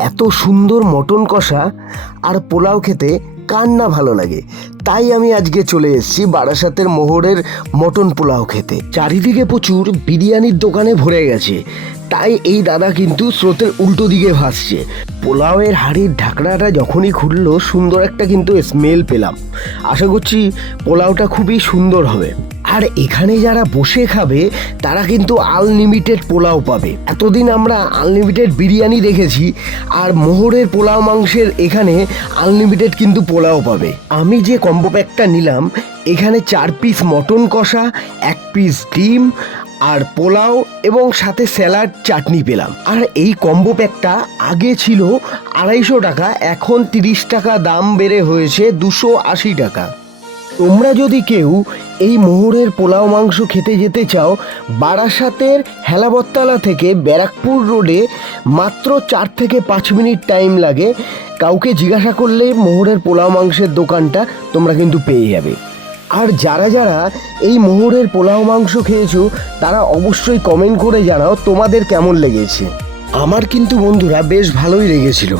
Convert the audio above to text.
এত সুন্দর মটন কষা আর পোলাও খেতে কার না ভালো লাগে। তাই আমি আজকে চলে এসেছি বারাসাতের মোহরের মটন পোলাও খেতে। চারিদিকে প্রচুর বিরিয়ানির দোকানে ভরে গেছে। তাই এই দাদা কিন্তু স্রোতের উল্টো দিকে ভাসছে। পোলাওয়ের হাড়ির ঢাকনাটা যখনই খুললো, সুন্দর একটা কিন্তু স্মেল পেলাম। আশা করছি পোলাওটা খুবই সুন্দর হবে। আর এখানে যারা বসে খাবে, তারা কিন্তু আনলিমিটেড পোলাও পাবে। এতদিন আমরা আনলিমিটেড বিরিয়ানি দেখেছি, আর মোহরের পোলাও মাংসের এখানে আনলিমিটেড কিন্তু পোলাও পাবে। আমি যে কম্বো প্যাকটা নিলাম, এখানে চার পিস মটন কষা, এক পিস ডিম, আর পোলাও, এবং সাথে স্যালাড চাটনি পেলাম। আর এই কম্বো প্যাকটা আগে ছিল আড়াইশো টাকা, এখন তিরিশ টাকা দাম বেড়ে হয়েছে দুশো আশি টাকা। তোমরা যদি কেউ এই মোহরের পোলাও মাংস খেতে যেতে চাও, বারাসাতের হেলাবত্তালা থেকে ব্যারাকপুর রোডে মাত্র চার থেকে পাঁচ মিনিট টাইম লাগে। কাউকে জিজ্ঞাসা করলে মোহরের পোলাও মাংসের দোকানটা তোমরা কিন্তু পেয়ে যাবে। আর যারা যারা এই মোহরের পোলাও মাংস খেয়েছো, তারা অবশ্যই কমেন্ট করে জানাও তোমাদের কেমন লেগেছে। আমার কিন্তু বন্ধুরা বেশ ভালোই লেগেছিল।